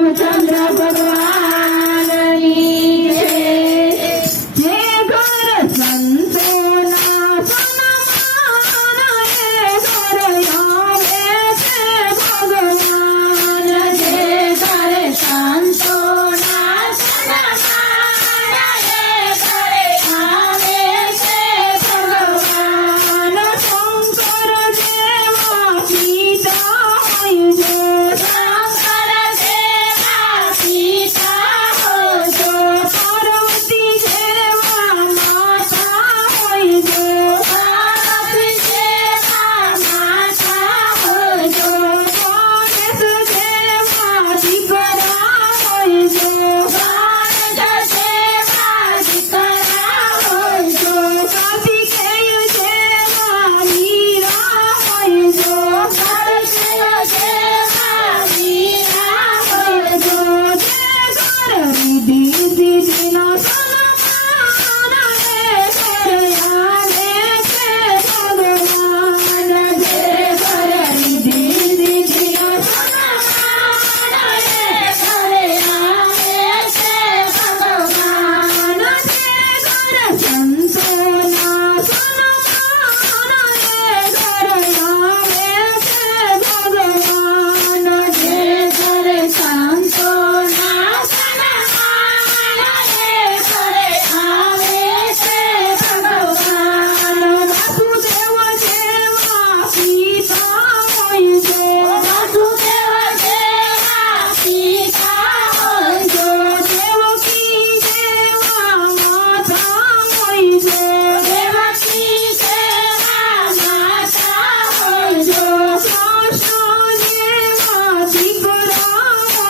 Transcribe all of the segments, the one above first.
રામચંદ્ર ભગવાનની જય। જે ઘર સંતોના સન્માન એ ઘર આવે છે ભગવાન। જે ઘર સંતોના સન્માન એ ઘર આવે છે ભગવાન। શંકર જેવા પિતા હોય જો, શંકર જેવા પિતા હોય જો, પાર્વતી જેવા માતા હોય જો, પાર્વતી જેવા માતા હોય જો, ગણેશ જેવા દીકરા હોય જો, ગણેશ જેવા દીકરા હોય જો, કાર્તિકેય જેવા વીરા હોય જો, કાર્તિકેય જેવા વીરા હોય જો। જે ઘર રીધિ સિદ્ધિના સન્માન એ ઘર આવે છે ભગવાન। જે ઘર રીધિ સિદ્ધિના સન્માન એ ઘર આવે છે ભગવાન। જે ઘર સંતોના સન્માન એ ઘર આવે છે ભગવાન। જે ઘર સંતોના સન્માન એ ઘર આવે છે ભગવાન। વાસુદેવ જેવા પિતા હોય જો, વાસુદેવ જેવા પિતા હોય જો, દેવકી જેવા માતા હોય જો, દેવકી જેવા માતા હોય જો, કૃષ્ણ જેવા દીકરા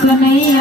કનૈયા